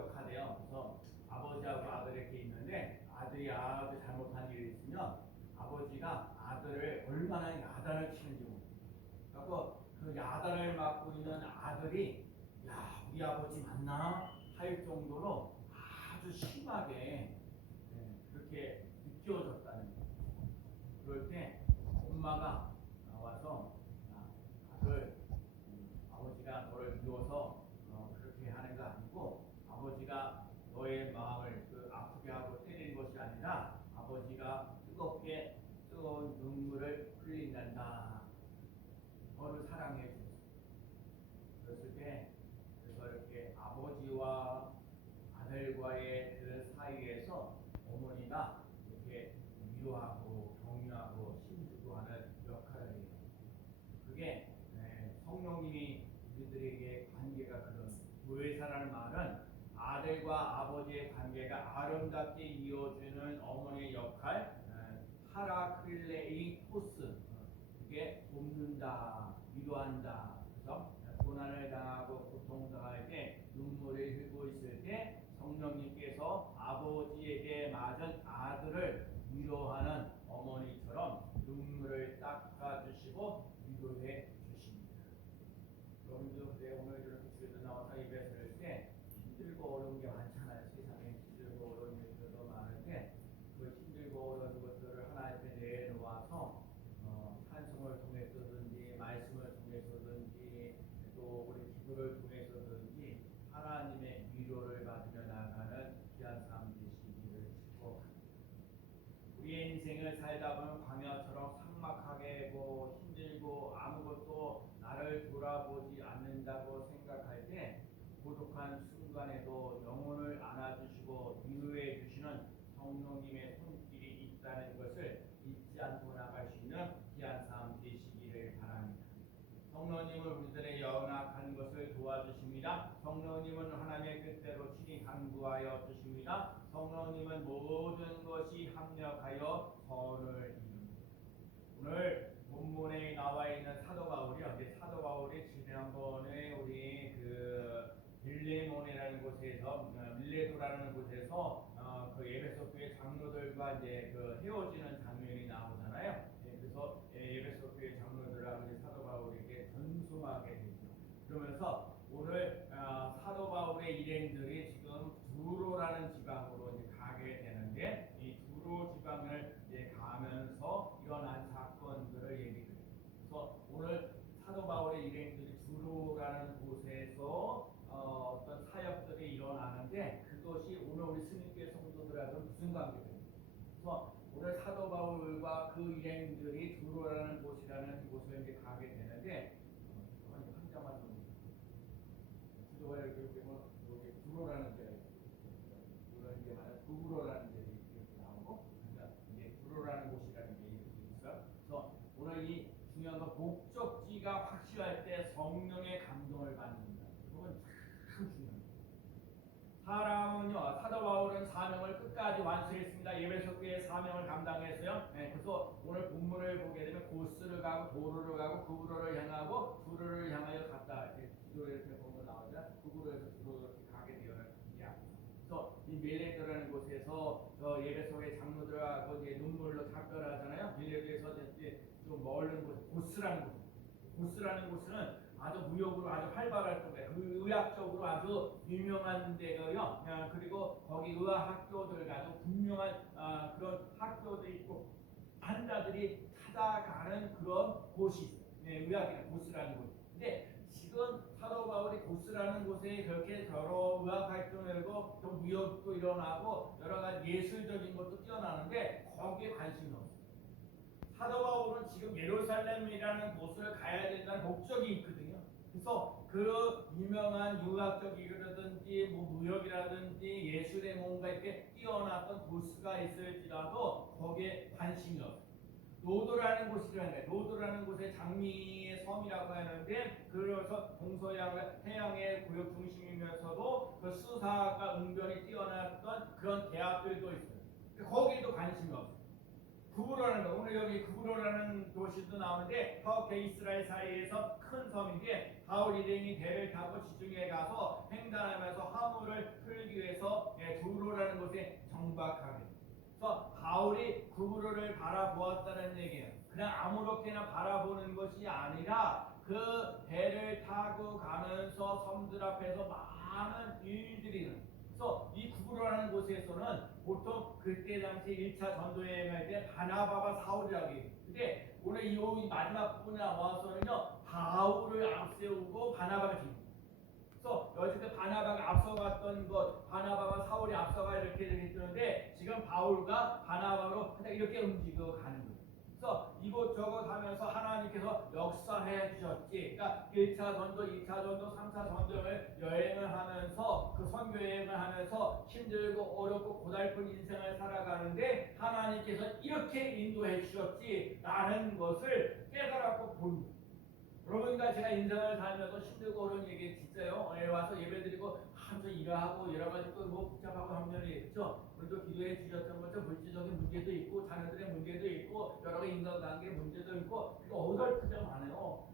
엄격하대요. 그래서 아버지하고 아들 이렇게 있는데 아들이 아주 잘못한 일이 있으면 아버지가 아들을 얼마나 야단을 치는지 모르겠어요. 그래서 그 야단을 맞고 있는 아들이 야 우리 아버지 맞나 할 정도로 아주 심하게 그렇게 느껴졌다는 거예요. 그럴 때 엄마가 나와서 아들 아버지가 너를 미워서 그렇게 하는 거 아니고 아버지가 너의 마음을 아프게 하고 때리는 것이 아니라 아버지가 뜨겁게 뜨거운 눈물을 흘린단다. 너를 사랑해 줬어. 그랬을 때 그래서 이렇게 아버지와 아들과의 그 사이에서 어머니가 이렇게 위로하고 격려하고 힘주고 하는 역할을 해요. 그게 성령님이 우리들에게 관계가 그런 교회사라는 말은 아들과 아버지의 관계가 아름답게 이어지는 어머니의 역할, 파라클레이 토스, 그게 돕는다, 위로한다. 그래서 고난을 당하고 고통당할 때 눈물을 흘리고 있을 때 성령님께서 아버지에게 맞은 아들을 위로하는 어머니처럼 눈물을 닦아주시고 위로해 주십니다. 여러분도 그래 오늘 이렇게 집에서 나와서 예배 드릴 때 힘들고 어려운 게 많잖아요. 세상에 힘들고 어려운 일들도 많은데 그 힘들고 어려운 것들을 하나님 앞에 내놓아서 찬송을 통해서든지 말씀을 통해서든지 또 우리 기도를 통해서든지 하나님의 위로를 받으며 나가는 귀한 삶 되시기를 축복합니다. 우리의 인생을 살다 보면 광야처럼 삭막하게 힘들고 아무것도 나를 돌아보지 않는다고 생각할 때 고독한 순간에도 영혼을 안아주시고 위로해 주시는 성령님의 손길이 있다는 것을 잊지 않고 나갈 수 있는 귀한 삶 되시기를 바랍니다. 성령님은 우리들의 연약한 것을 도와주십니다. 성령님은 하나님의 뜻대로 친히 간구하여 주십니다. 성령님은 모든 것이 합력하여 선을 이룹니다. 오늘 본문에 나와 있는 사도 바울이요. 사도 바울이 지난번에 우리 밀레몬이라는 곳에서 밀레도라는 곳에서 그 에베소 교회 장로들과 이제 헤어지는 장면이 나오잖아요. 그래서 에베소 교회 장로들하고 사도 바울에게 전송하게 되죠. 그러면서 오늘 사도 바울의 일행들이 지금 두로라는 지방으로 이제 가게 되는데 이 두로 지방을 이제 가면서 일어난 사건들을 얘기해요. 그래서 오늘 사도 바울의 일행들이 두로라는 곳에서 어떤 사역들이 일어나는데 그것이 오늘 우리 스님교회 성도들하고 무슨 관계입니까? 그래서 오늘 사도 바울과 그 일행들이 두로라는 곳이라는 곳을 이제 가게 되는데 한 장만 좀 지도가 이렇게 보면 여기 두로라는 데가 있어요. 이런 게 말하는 두로라는 데가 이렇게 나오고 그러니까 이제 두로라는 곳이라는 게 이렇게 있어요. 그래서 오늘 이 중요한 건 목적지가 확실할 때 성령의 감동을 받는다. 그건 참 중요합니다. 사람은요, 사도 바울은 사명을 끝까지 완수했습니다. 에베소 교회의 사명을 감당했어요. 그래서 오늘 본문을 보게 되면 고스를 가고 도로를 가고 구브로를 향하고 두로를 향하여 갔다. 기도를 이렇게 보면 나오죠. 구브로에서 두로로 이렇게 가게 되어요. 그래서 이 밀레도라는 곳에서 에베소의 장로들하고 이제 눈물로 작별하잖아요. 밀레도에서 이제 좀 멀은 곳, 고스라는 곳. 고스라는 곳은 아주 무역으로 아주 활발할 겁니다. 의학적으로 아주 유명한 데고요. 그리고 거기 의학학교들 아주 분명한 그런 학교도 있고 환자들이 찾아가는 그런 곳이 있어요. 의학이나 고스라는 곳. 근데 지금 사도 바울이 고스라는 곳에 그렇게 여러 의학활동을 하고 또 무역도 일어나고 여러 가지 예술적인 것도 뛰어나는데 거기에 관심이 없어요. 사도 바울은 지금 예루살렘이라는 곳을 가야 된다는 목적이 있거든요. 그래서 그 유명한 유학적이라든지 무역이라든지 예술에 뭔가 이렇게 뛰어났던 도스가 있을지라도 거기에 관심이 없어요. 노도라는 곳이라는 거예요. 노도라는 곳의 장미의 섬이라고 하는데 그래서 동서양 태양의 구역 중심이면서도 그 수사가 응변이 뛰어났던 그런 대학들도 있어요. 거기에도 관심이 없어요. 구브로라는 거, 오늘 여기 구브로라는 도시도 나오는데 터키와 이스라엘 사이에서 큰 섬인데 바울 일행이 배를 타고 지중해에 가서 횡단하면서 화물을 풀기 정확하게. 그래서 바울이 구브로를 바라보았다는 얘기예요. 그냥 아무렇게나 바라보는 것이 아니라 그 배를 타고 가면서 섬들 앞에서 많은 일들이 그래서 이 구브로라는 곳에서는 보통 그때 당시 1차 전도여행할 때 바나바와 사울이라고 해요. 근데 오늘 이 마지막 부분에 나와서는요 바울을 앞세우고 바나바가 뒤집니다. 그래서 여지껏 바나바가 앞서갔던 것, 바나바와 사울이 앞서가 이렇게 되는데 지금 바울과 바나바로 이렇게 움직여 가는 거예요. 그래서 이곳저곳 하면서 하나님께서 역사해 주셨지. 그러니까 1차 전도, 2차 전도, 3차 전도를 여행을 하면서 그 선교 여행을 하면서 힘들고 어렵고 고달픈 인생을 살아가는데 하나님께서 이렇게 인도해 주셨지라는 것을 깨달았고 본 거예요. 여러분과 제가 인생을 살면서 힘들고 어려운 얘기 진짜요. 와서 예배드리고 하면서 일하고 여러 가지 뭐 복잡하고 한면이 있죠. 우리도 기도해 주셨던 것처럼 물질적인 문제도 있고 자녀들의 문제도 있고 여러 가지 인간관계 문제도 있고 어설프죠 많아요.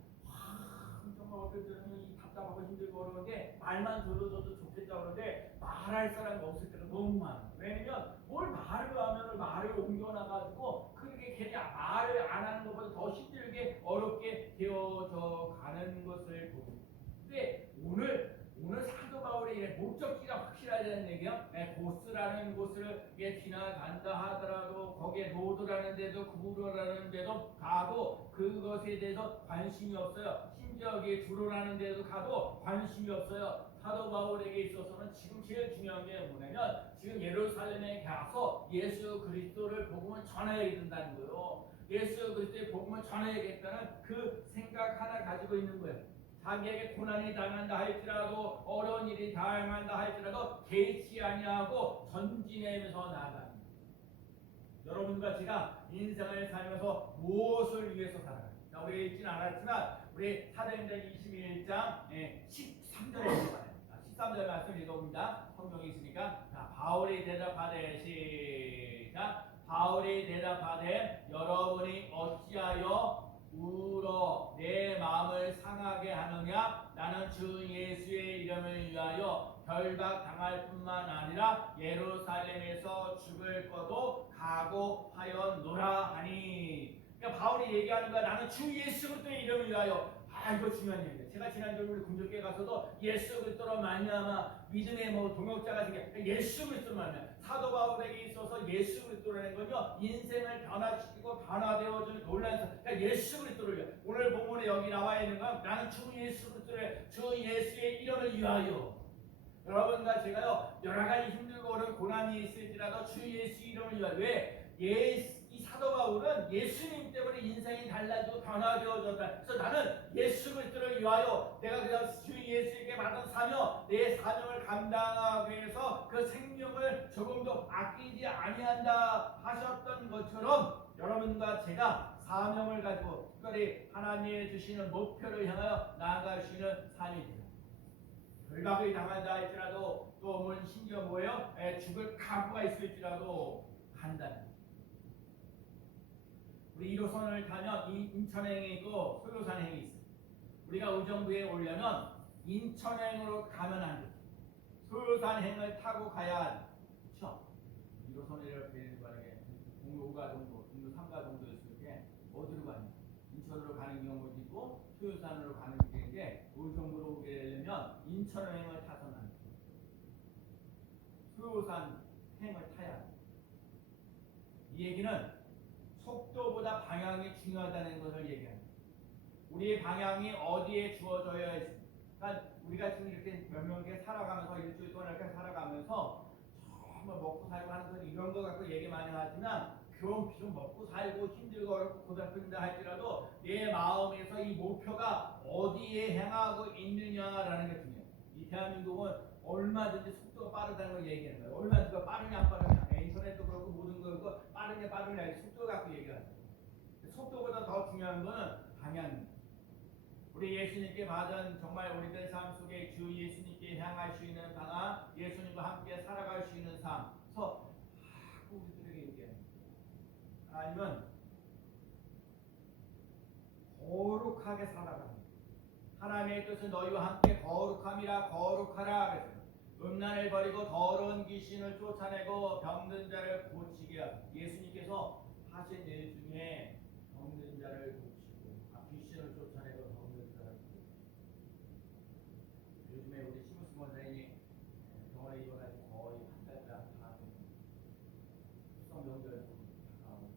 정말 어떨 때는 이 답답하고 힘들고 어려운데 말만 들어줘도 좋겠다 그러는데 말할 사람이 없을 때가 너무 많아요. 왜냐면 뭘 말을 하면 말을 옮겨놔가지고 그게 괜히 말을 안 하는 것보다 더 힘들게 어렵게 되어져 가는 것을 보고. 근데 오늘 사도 바울의 목적지가 확실하다는 얘기요. 고스라는 곳을 지나간다 하더라도 거기에 로드라는 데도 구브로라는 데도 가도 그것에 대해서 관심이 없어요. 심지어 두로라는 데도 가도 관심이 없어요. 사도 바울에게 있어서는 지금 제일 중요한 게 뭐냐면 지금 예루살렘에 가서 예수 그리스도를 복음을 전해야 된다는 거예요. 예수 그리스도의 복음을 전해야겠다는 그 생각 하나 가지고 있는 거예요. 자기에게 고난이 당한다 할지라도 어려운 일이 당한다 할지라도 개의치 아니하고 전진하면서 나아가는 여러분과 제가 인생을 살면서 무엇을 위해서 살아요? 자, 우리 읽진 않았지만 우리 사도행전 21장 13절에 읽어봐요. 13절 말씀 읽어봅니다. 성경이 있으니까. 자, 바울이 대답하되 시작. 바울이 대답하되 여러분이 어찌하여 울어 내 마음을 상하게 하느냐? 나는 주 예수의 이름을 위하여 결박당할 뿐만 아니라 예루살렘에서 죽을 것도 각오하였노라 하니. 그러니까 바울이 얘기하는 거야. 나는 주 예수 그리스도의 이름을 위하여. 이거 중요한 얘기예요. 제가 지난주에 우리 군족교회 가서도 예수 그리스도로 말미암아 믿음의 동역자가 생겨. 예수 그리스도로 말미암아 사도 바울에게 있어서 예수 그리스도라는 건요 인생을 변화시키고 변화되어주는 놀라운 그러니까 예수 그리스도를 위하여. 오늘 본문에 여기 나와 있는 건 나는 주 예수 그리스도를 주 예수의 이름을 위하여. 여러분과 제가요 여러 가지 힘들고 어려운 고난이 있을지라도 주 예수 이름을 위하여. 왜? 이 사도 바울은 예수님 때문에 인생이 달라지고 변화되어졌다. 그래서 나는 예수 그리스도를 위하여 내가 그냥 주 예수에게 받은 사명, 내 사명을 감당하기 위해서 그 생명을 조금도 아끼지 아니한다 하셨던 것처럼 여러분과 제가 사명을 가지고 특별히 하나님이 주시는 목표를 향하여 나아가시는 삶입니다. 결박을 당한다 할지라도 또 심지어 뭐예요? 죽을 각오가 있을지라도 간다는. 우리 1호선을 타면 인천행이 있고 소요산행이 있어요. 우리가 의정부에 오려면 인천행으로 가면 안 돼. 소요산행을 타고 가야 돼. 그렇죠? 1호선을 이렇게 만약에 종로 5가 정도, 종로 3가 정도 있을 때 어디로 가냐? 인천으로 가는 경우도 있고 소요산으로 가는 길인데 의정부로 오게 되려면 인천행을 타서는 안 돼. 소요산행을 타야 돼. 이 얘기는 속도보다 방향이 중요하다는 것을 얘기합니다. 우리의 방향이 어디에 주어져야 했습니다. 그러니까 우리가 지금 이렇게 몇 명께 살아가면서 일주일 동안 이렇게 살아가면서 정말 먹고 살고 하는 건 이런 거 갖고 얘기 많이 하지만 비록 먹고 살고 힘들고 어렵고 고달픈다 할지라도 내 마음에서 이 목표가 어디에 향하고 있느냐라는 게 중요해요. 이 대한민국은 얼마든지 속도가 빠르다는 걸 얘기하는 거예요. 얼마든지 빠르냐 안 빠르냐. 인터넷도 그렇고 모든 거 그렇고 빠르냐 속도 갖고 얘기하는 거예요. 속도보다 더 중요한 거는 방향입니다. 우리 예수님께 받은 정말 우리들 삶 속에 주 예수님께 향할 수 있는 방향, 예수님과 함께 살아갈 수 있는 삶. 그래서 우리들에게 얘기합니다. 아니면 거룩하게 살아가는. 하나님의 뜻은 너희와 함께 거룩함이라 거룩하라 그랬어요. 음란을 버리고 더러운 귀신을 쫓아내고 병든 자를 고치게 하고 예수님께서 하신 일 중에 병든 자를 고치고 귀신을 쫓아내고 병든 자를 고치고 요즘에 우리 시무스 원장이 병원에 입원하고 거의 한 달째 다 수성 명절 다가오고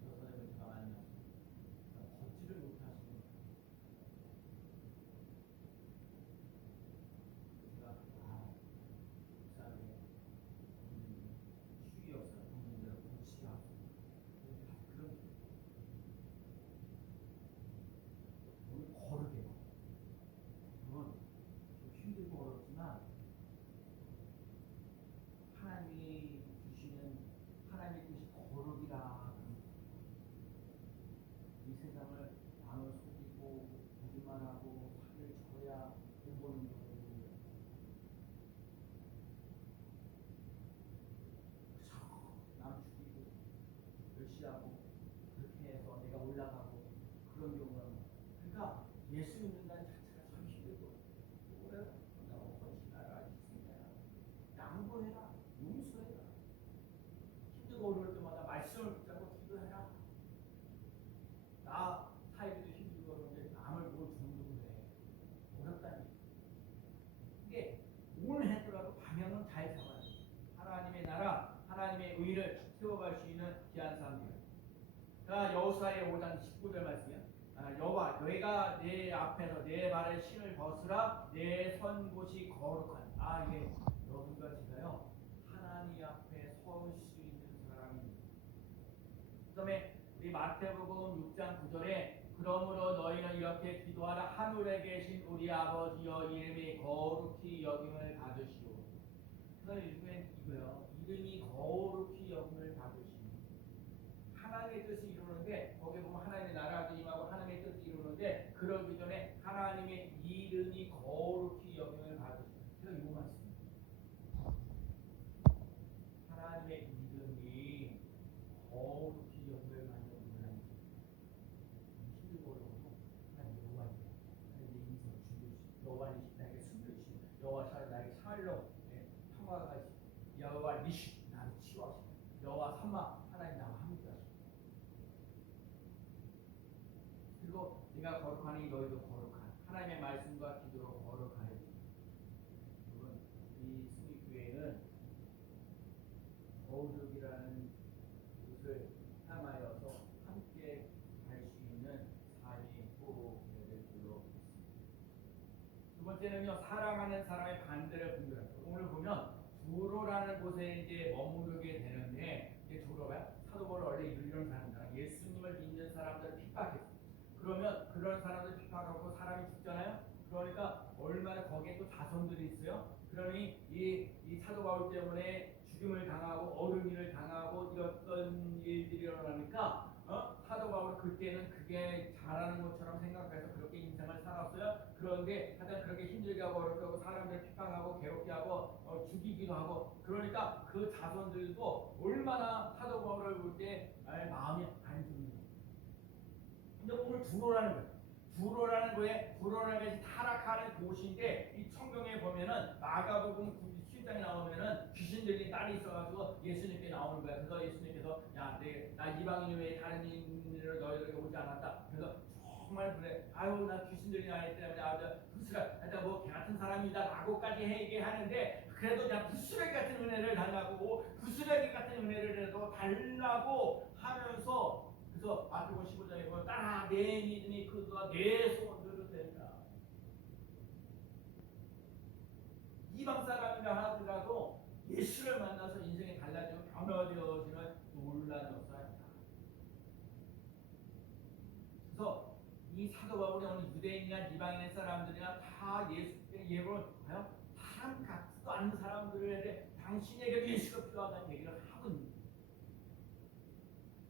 그래서 선생님을 제가 만나서 걷지를 못하시는 제가 목사님의 휴이였어요. 병든 자를 고치게 하고 그런 오늘 거르게 물론 좀 힘들고 어렵지만 하나님이 주시는 하나님의 뜻이 거룩이라 이 세상을 남을 속이고 거짓말하고 사기를 쳐야 돈 버는 거고 남 죽이고 멸시하고 그렇게 해서 내가 올라가고 그런 경우가 그러니까 예수 믿는다는 자체가 참 힘들고 그래 너무 거짓말하라 희생해라 양보해라 용서해라 힘들고 어려울 때마다 말씀을 붙잡고 기도해라 나 사이비도 힘들고 그러는데 남을 뭘 존중을 해 어렵다니 이게 뭘 했더라도 방향은 잘 잡아야 돼 하나님의 나라 하나님의 의를 세워갈 수 있는 귀한 사람들 자 여호수아의 5장 19절 말씀이요 여호와 너희가 내 앞에서 내 발에 신을 벗으라 내 선 곳이 거룩한 이게 여러분과 제가요 하나님 앞에 설 수 있는 사람입니다. 그 다음에 우리 마태복음 6장 9절에 그러므로 너희는 이렇게 기도하라 하늘에 계신 우리 아버지여 이름이 거룩히 여김을 받으시오. 그래서 요즘엔 이거요 이름이 거룩히 여김을 받으시오. 하나님의 뜻을 이루는데 거기에 보면 하나님의 나라가 임하고 하나님의 뜻을 이루는데 그러기 전에 하나님의 이름이 거룩히 여김을 받으시오. 제가 이거 말씀입니다. 하나님의 이름이 거룩히 여김을 받는 분이라는 힘들고 어려워도 하나님 여호와입니다. 하나님 내 인생을 준비해주시고 여호와 니시 나에게 숨겨주시고 여호와 나에게 살로 평화가 있으시고 여호와 니시 나를 치유하시고 여호와 삼마 하나님 나와 함께 하시고 그리고 네가 거룩하니 너희도 거룩한 하나님의 말씀과 기도로 거룩하여 여러분 이 수익교회는 거룩이라는 곳을 향하여서 함께 갈 수 있는 삶이 꼭 되를 줄로 믿습니다. 두 번째는요 사랑하는 사람의 반대를 분별하고 오늘 보면 두로라는 곳에 이제 머무르게 되는데 이게 두로가 사도 바울이 원래 이런 사람들 예수님을 믿는 사람들을 핍박했어요. 그러면 그런 사람들 핍박하고 사람이 죽잖아요. 그러니까 얼마나 거기에 또 자손들이 있어요. 그러니 이 사도 바울 때문에 죽임을 당하고 어른이를 당하고 이랬던 일들이 일어나니까 사도 바울은 그때는 그게 잘하는 것처럼 생각해서 그렇게 인생을 살았어요. 그런데 하여튼 그렇게 힘들게 하고 어렵게 하고 사람들 핍박하고 괴롭게 하고 죽이기도 하고 그러니까 그 자손들도 얼마나 사도 바울을 볼 때 마음이 안 좋은 거예요. 근데 오늘 두로라는 거예요. 두로라는 거에 두로라는 것이 타락하는 곳인데 이 성경에 보면은 마가복음 7장에 나오면은 귀신 들린 딸이 있어가지고 예수님께 나오는 거야. 그래서 예수님께서 나 이방인 외에 다른 인으로 너희들에게 오지 않았다. 그래서 정말 그래. 아유 나 귀신 들린 아이 때문에 부스라 뭐 같은 사람이다라고까지 얘기하는데 그래도 그냥 부스레기 같은 은혜를 달라고 부스레기 같은 은혜를 달라고 하면서 그래서 마태복음 15장에 보면 따라 내 믿음이 그가 내 소원대로 된다. 이방 사람이라 하더라도 예수를 만나서 인생이 달라지고 변화되어지는 놀라운 역사입니다. 그래서 이 사도 바울이 오늘 유대인이나 이방인의 사람들이나 다 예수께 예고를 봐요. 사람 같지도 않은 사람들에게 당신에게도 예수가 필요하다는 얘기를 하고 있는 거예요.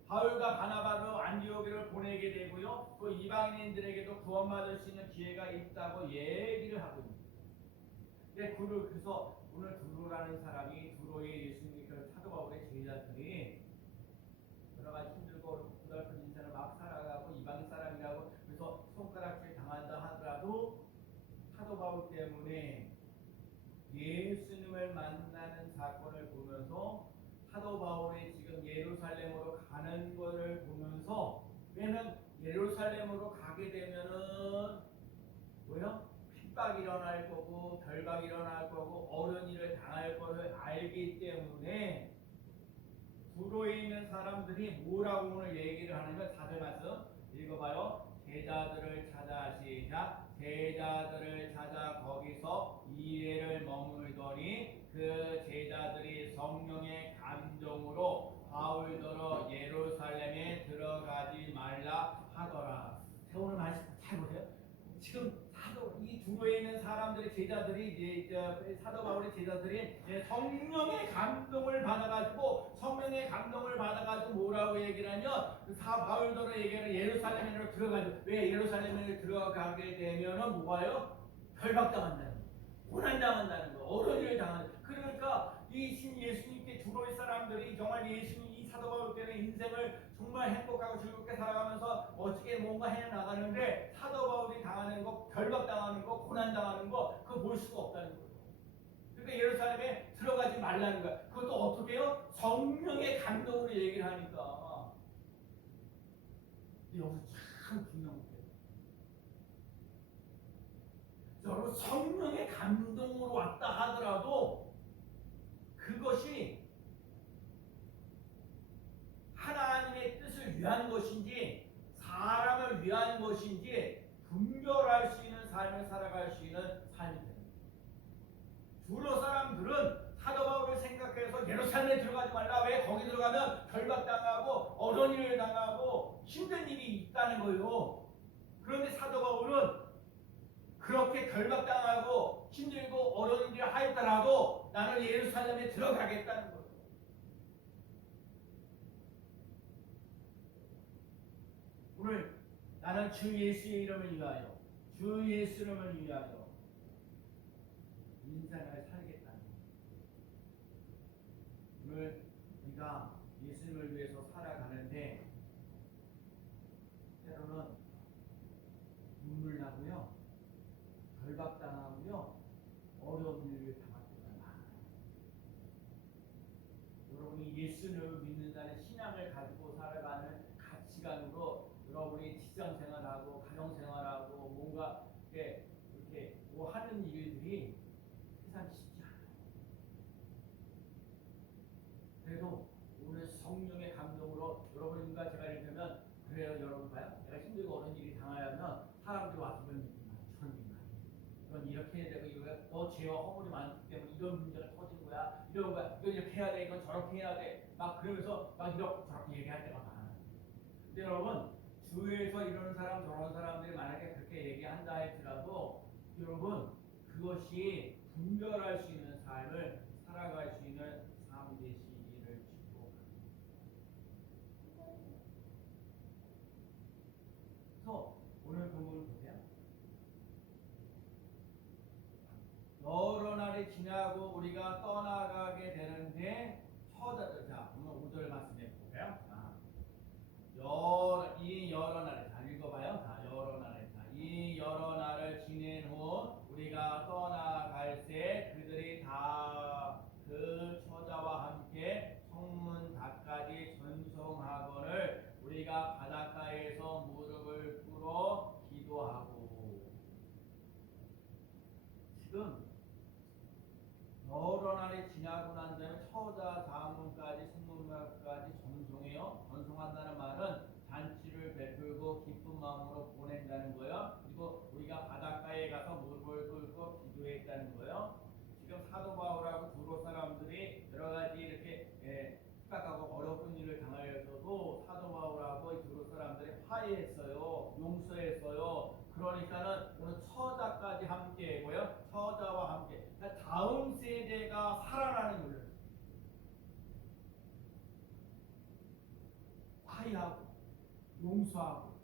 바울과 바나바로 안디오게를 보내게 되고요. 또 이방인들에게도 구원받을 수 있는 기회가 있다고 얘기를 하고 있는 거예요. 그래서 오늘 두로라는 사람이 두로의 예수님 사도 바울의 제자들이 여러 가지 힘들고 어렵고 고달픈 인생을 막 살아가고 이방 사람이라고 그래서 손가락질 당한다 하더라도 사도 바울 때문에 예수님을 만나는 사건을 보면서 사도 바울이 지금 예루살렘으로 가는 것을 보면서, 왜냐면 예루살렘으로 가게 되면은 뭐요? 핍박이 일어날 거고 결박이 일어날 거고 어려운 일을 당할 것을 알기 때문에 두로에 있는 사람들이 뭐라고 오늘 얘기를 하냐면 4절 말씀 읽어봐요. 제자들을 찾아 시작. 제자들을 찾아 거기서 2회를 머물더니 그 제자들이 성령의 감동으로 바울더러 예루살렘에 들어가지 말라 하더라. 자, 오늘 말씀 잘 보세요. 지금 이 두로에 있는 사람들의 제자들이 이제 사도 바울의 제자들이 성령의 감동을 받아가지고 뭐라고 얘기를 하냐? 바울더러 얘기하는 예루살렘으로 들어가죠. 왜 예루살렘에 들어가게 되면은 뭐가요? 결박당한다는 거, 고난당한다는 거, 어려운 일을 당하는. 그러니까 이 신 예수님께 두로의 사람들이 정말 예수님 이 사도 바울 때문에 인생을 정말 행복하고 즐겁게 살아가면서 어떻게 뭔가 해 나가는데 사도 바울이 당하는 거, 결박당하는 거, 고난당하는 거, 그거 볼 수가 없다는 거예요. 그러니까 예루살렘에 들어가지 말라는 거야. 그것도 어떻게 해요? 성령의 감동으로 얘기를 하니까. 여기서 참 중요한 거예요. 여러분, 성령의 감동으로 왔다 하더라도 그것이 하나님의 뜻을 위한 것인지 사람을 위한 것인지 분별할 수 있는 삶을 살아갈 수 있는 삶이 됩니다. 두로 사람들은 사도 바울을 생각해서 예루살렘에 들어가지 말라. 왜? 거기 들어가면 결박당하고 어려운 일을 당하고 힘든 일이 있다는 거예요. 그런데 사도 바울은 그렇게 결박당하고 힘들고 어려운 일을 하였더라도 나는 예루살렘에 들어가겠다는 거예요. 오늘 나는 주 예수의 이름을 위하여, 주 예수 이름을 위하여 인생을 살겠다는 거예요. 오늘 우리가 예수님을 위해서 살아가는데 때로는 눈물 나고요, 결박당하고요, 어려운 일을 당할 때가 많아요. 여러분이 예수님을 믿는다는 신앙을 가지고 살아가는 가치관으로 여러분이 직장생활하고 가정생활하고 뭔가 이렇게 뭐 하는 일들이 세상 쉽지 않아요. 그래도 오늘 성령의 감동으로 여러분과 제가 읽으면 그래요. 여러분 봐요. 내가 힘들고 어려운 일이 당하면 사람들이 와서 이런 얘기 많이 저런 얘기 많이 이건 이렇게 해야 되고 이거 너 죄와 허물이 많기 때문에 이런 문제가 터진 거야. 이런 거야. 이건 이렇게 해야 돼. 이건 저렇게 해야 돼. 막 그러면서 막 이렇게 저렇게 얘기할 때가 많아요. 근데 여러분 주위에서 이런 사람 저런 사람들이 만약에 그렇게 얘기한다 할지라도 여러분 그것이 분별할 수 있는 삶을 살아갈 수 있는 삶 되시기를 축복합니다. 그래서 오늘 본문 보세요. 여러 날이 지나고 우리가 떠나가게 되는데 처자들, 자 오늘 5절 말씀해 볼까요? 이 여러 날, 자 읽어봐요. 자 여러 날, 이 여러 날을 지낸 후 우리가 떠나갈새 그들이 다 그 처자와 함께 성문 닫까지 전송하거늘 우리가 바닷가에서 무릎을 꿇어 기도하고. 지금 여러 날이 지나고 난 다음에 처자 자문까지 성문까지 전송해요. 전송한다는 말은 잔치를 베풀고 기쁜 마음으로 보낸다는 거예요. 그리고 우리가 바닷가에 가서 무릎을 꿇고 기도했다는 거예요. 지금 사도 바울하고 두로 사람들이 여러 가지 이렇게 핍박하고 어려운 일을 당하여서도 사도 바울하고 두로 사람들이 화해했어요. 용서했어요. 그러니까는 오늘 처자까지 함께고요. 처자와 함께. 그러니까 다음 세대가 살아나는 일을 화해하고 용서하고.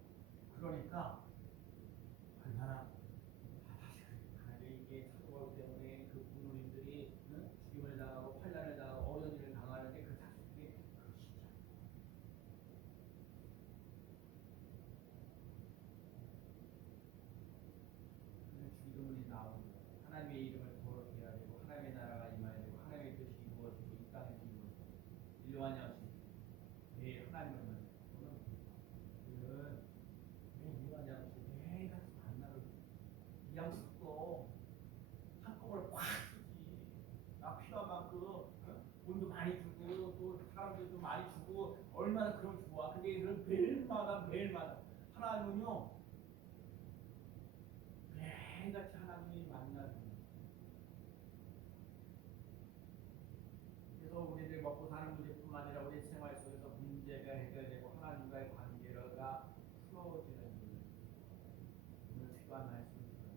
그러니까 얼마나 다시 이게 사도 바울 때문에 그 부모님들이 죽임을 당하고 환난을 당하고 어려운 일을 당하는데 그 자식들이 그거 쉽지 않아요. 근데 주기도문이 나오고 하나님의 이름을 거룩히 해야 되고 하나님의 나라가 돈도 많이 주고 또 사람들도 많이 주고 얼마나 그럼 좋아. 그게 매일마다 하나님은요 매일같이 하나님이 만나는. 그래서 우리들 먹고 사는 문제뿐만 아니라 우리 생활 속에서 문제가 해결되고 하나님과의 관계가 풀어지는 일. 오늘 필요한 말씀을 들어요.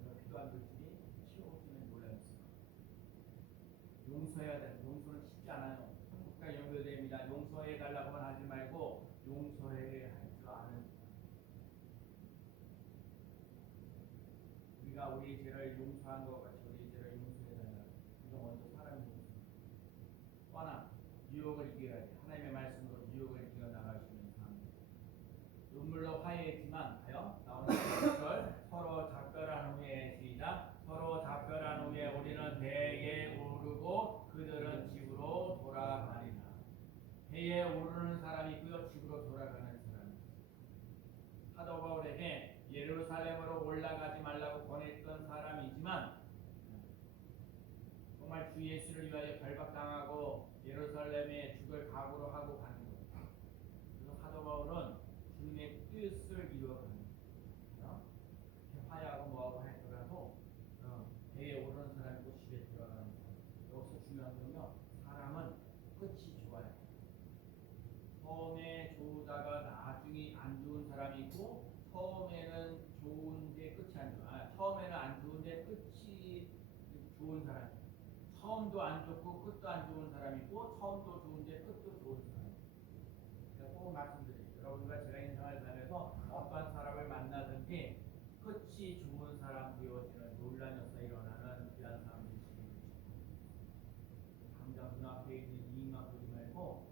오늘 필요한 물질이 채워지는 놀라였어요. 용서해야 돼. 용서는 쉽지 않아요. 그러니까 연결됩니다. 용서해 달라고만 하지 말고 용서해야 할 줄 아는 사람. 우리가 우리 죄를 용서한 것 같이 우리 죄를 용서해 달라. 이거 먼저 사람이 용서. 또 하나 유혹을 이겨야 돼. 하나님의 말씀으로 유혹을 이겨 나가시는 삶. 눈물로 화해했지만 나오는 1절 서로 작별한 후에 시작. 서로 작별한 후에 우리는 배에 오르고 그들은 집으로 돌아가리라. 배에 오르는 사람이 있고요, 집으로 돌아가는 사람이 있어요. 사도 바울에게 예루살렘으로 올라가지 말라고 권했던 사람이지만 정말 주 예수를 위하여 결박당하고 예루살렘에 죽을 각오로 하고 가는 거예요. 그래서 사도 바울은 주님의 뜻을 이루어가는 거예요. 화해하고 뭐하고 하더라도 배에 오르는 사람이고 집에 들어가는 사람. 여기서 중요한 건요, 사람은 끝이 좋아요. 처음에 좋다가 나중에 안 좋은 사람이 있고, 처음에는 좋은데 끝이 안 좋아. 처음에는 안 좋은데 끝이 좋은 사람이 있고, 처음도 안 좋고 끝도 안 좋은 사람이 있고, 처음도 좋은데 끝도 좋은 사람이 있고. 제가 꼭 말씀드릴게요. 여러분과 제가 인생을 살면서 어떠한 사람을 만나든지 끝이 좋은 사람 되어지는 놀란 역사 일어나는 귀한 사람들이 당장 눈앞에 있는 이익만 보지 말고